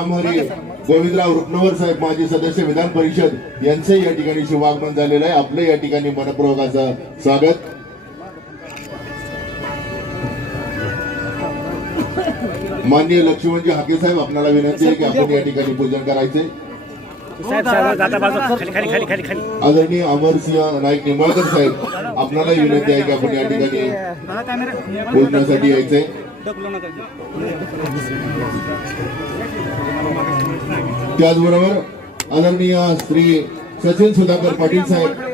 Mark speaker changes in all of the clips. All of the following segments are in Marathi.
Speaker 1: रामहरी गोविंदराव रुपनवर साहेब माजी सदस्य विधान परिषद यांचे या ठिकाणी शुभागमन झालेलं आहे. आपलं या ठिकाणी मनपूर्वक असं स्वागत. माननीय लक्ष्मणजी हाके साहेब आपल्याला विनंती आहे की आपण या ठिकाणी पूजन करायचे. आदरणीय अमरसिंह नाईक निंबाळकर साहेब आपल्याला विनंती आहे की आपण या ठिकाणी पूजनासाठी यायचंय. त्याचबरोबर आदरणीय श्री सचिन सुधाकर पाटील साहेब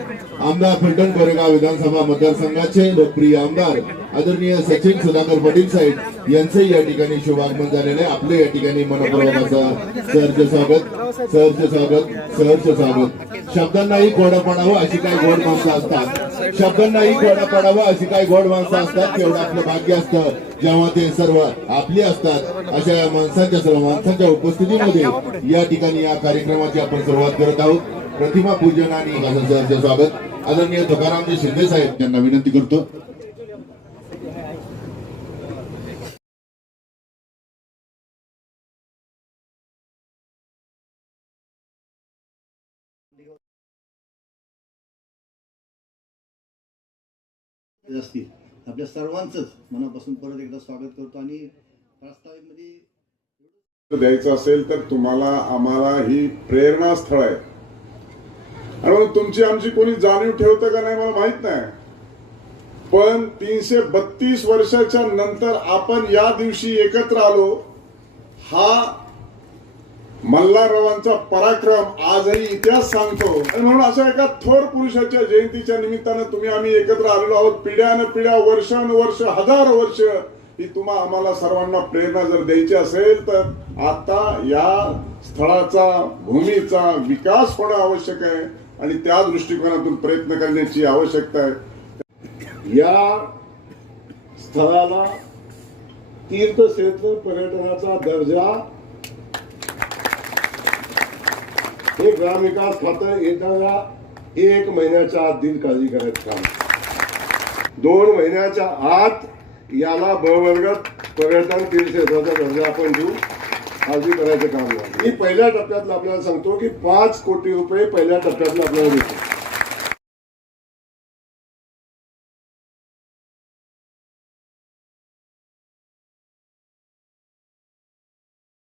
Speaker 1: आमदार फलटण कोरेगाव विधानसभा मतदारसंघाचे लोकप्रिय आमदार आदरणीय सचिन सुधाकर पाटील साहेब यांचे या ठिकाणी शुभागमन झालेले आपले या ठिकाणी मनपूर्वक सहर्ष स्वागत सहर्ष स्वागत सहर्ष स्वागत. शब्दांनाही कोडं पडावं अशी काही गोड माणसं असतात. शब्दांनाही कोडं पडावं अशी काही गोड माणसं असतात तेवढं आपलं भाग्य असतं. जेव्हा ते सर्व आपली असतात अशा या माणसांच्या सर्व माणसांच्या उपस्थितीमध्ये या ठिकाणी या कार्यक्रमाची आपण सुरुवात करत आहोत. प्रतिमा पूजन आणि असं सहर्ष स्वागत. आदरणीय तुकारामजी शिंदे साहेब यांना विनंती करतो.
Speaker 2: असतील. आपल्या सर्वांचंच मनापासून परत एकदा स्वागत करतो आणि प्रास्ताविकमध्ये
Speaker 3: द्यायचं असेल तर तुम्हाला आम्हाला ही प्रेरणास्थळ आहे. आणि तुमची आमची कोणी जाणीव ठेवतं का नाही मला माहीत नाही. पण तीनशे बत्तीस वर्षाच्या नंतर आपण या दिवशी एकत्र आलो. हा मल्हाररावांचा पराक्रम आजही इतिहास सांगतो. आणि म्हणून अशा एका थोर पुरुषाच्या जयंतीच्या निमित्तानं तुम्ही आम्ही एकत्र आलेलो आहोत. पिढ्यान पिढ्या वर्षानुवर्ष हजार वर्ष ही तुम्हा आम्हाला सर्वांना प्रेरणा जर द्यायची असेल तर आता या स्थळाचा भूमीचा विकास होणं आवश्यक आहे. आणि त्या दृष्टिकोनातून प्रयत्न करण्याची आवश्यकता आहे.
Speaker 4: या स्थळाला तीर्थक्षेत्र पर्यटनाचा दर्जा हे ग्रामविकास खातं येणाऱ्या एक महिन्याच्या आत दिल काळजी करायचं काम. दोन महिन्याच्या आत याला बळवर्गात पर्यटन तीर्थक्षेत्राचा दर्जा आपण देऊ. काळजी करायचं काम आहे. मी पहिल्या टप्प्यातलं आपल्याला सांगतो की पाच कोटी रुपये पहिल्या टप्प्यातलं आपल्याला देतो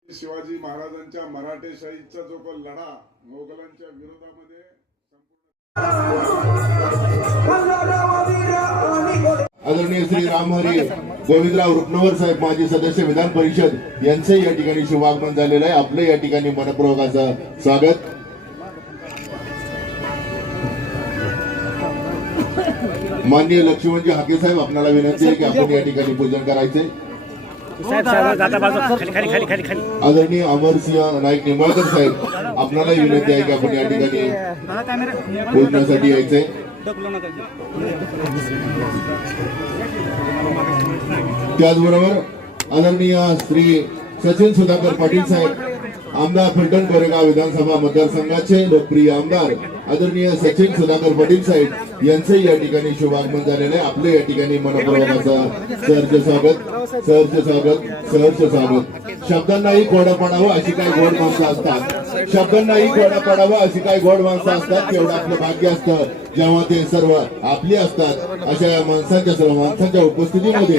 Speaker 3: शिवाजी महाराजांच्या मराठेशाहीचा जो काही लढा मोगलांच्या विरोधामध्ये
Speaker 1: आदरणीय श्री रामहरी गोविंदराव रुपनवर साहेब माजी सदस्य विधान परिषद यांचे या ठिकाणी शुभागमन झालेलं आहे. आपलं या ठिकाणी मनपूर्वक असं स्वागत. माननीय लक्ष्मणजी हाके साहेब आपल्याला विनंती आहे की आपण या ठिकाणी पूजन करायचे. आदरणीय अमरसिंह नाईक निंबाळकर साहेब आपल्याला विनंती आहे की आपण या ठिकाणी पूजनासाठी यायचंय. त्याचबरोबर आदरणीय श्री सचिन सुधाकर पाटील साहेब आमदार फलटण कोरेगाव विधानसभा मतदारसंघाचे लोकप्रिय आमदार आदरणीय सचिन सुधाकर पाटील साहेब यांचे या ठिकाणी शुभागमन झालेलं आहे. आपलं या ठिकाणी मनपूर्वक असं स्वागत. सहर्ष स्वागत सहर्ष स्वागत शब्दांनाही कोडं पडावं अशी काही गोड माणसं असतात. शब्दांनाही कोडं पडावं अशी काही गोड माणसं असतात तेवढं आपलं भाग्य असतं. जेव्हा ते सर्व आपली असतात अशा या माणसांच्या सर्व माणसांच्या उपस्थितीमध्ये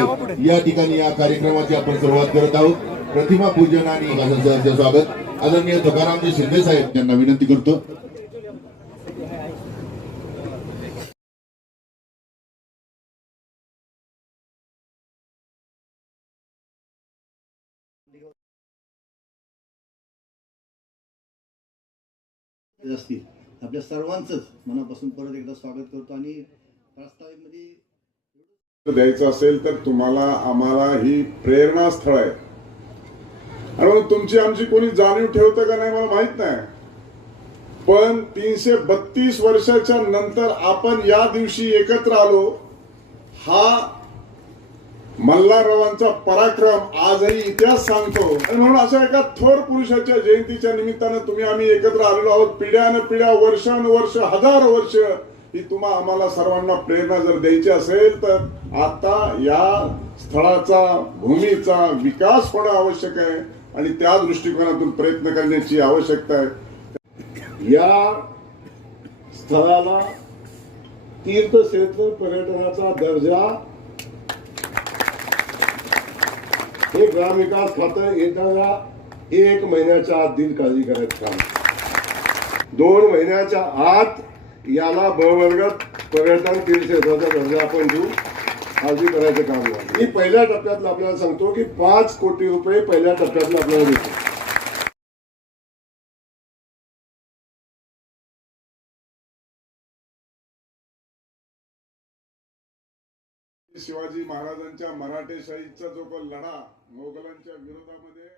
Speaker 1: या ठिकाणी या कार्यक्रमाची आपण सुरुवात करत आहोत. प्रतिमा पूजन आणि सहर्ष स्वागत. आदरणीय तुकारामजी शिंदे साहेब यांना विनंती करतो.
Speaker 2: असतील. आपल्या सर्वांचंच मनापासून परत एकदा स्वागत करतो आणि प्रास्ताविकमध्ये
Speaker 3: द्यायचं असेल तर तुम्हाला आम्हाला ही प्रेरणास्थळ आहे. आणि मग तुमची आमची कोणी जाणीव ठेवतं का नाही मला माहीत नाही. पण तीनशे बत्तीस वर्षाच्या नंतर आपण या दिवशी एकत्र आलो. हा मल्हाररावांचा पराक्रम आजही इतिहास सांगतो. आणि म्हणून अशा एका थोर पुरुषाच्या जयंतीच्या निमित्तानं तुम्ही आम्ही एकत्र आलेलो आहोत. पिढ्यान पिढ्या वर्षानुवर्ष हजार वर्ष ही तुम्हा आम्हाला सर्वांना प्रेरणा जर द्यायची असेल तर आता या स्थळाचा भूमीचा विकास होणं आवश्यक आहे आणि त्या दृष्टिकोनातून प्रयत्न करण्याची आवश्यकता आहे.
Speaker 4: या स्थळाला तीर्थक्षेत्र पर्यटनाचा दर्जा हे ग्रामविकास खातं येताना एक महिन्याच्या आत दिल काळजी करायचं काम. दोन महिन्याच्या आत याला ब वर्गात पर्यटन तीर्थक्षेत्राचा दर्जा आपण देऊ. काळजी करायचं काम आहे. मी पहिल्या टप्प्यातलं आपल्याला सांगतो की पाच कोटी रुपये पहिल्या टप्प्यातलं आपल्याला देतो.
Speaker 3: शिवाजी महाराजांच्या मराठेशाहीचा जो लढा मोगलांच्या विरोधामध्ये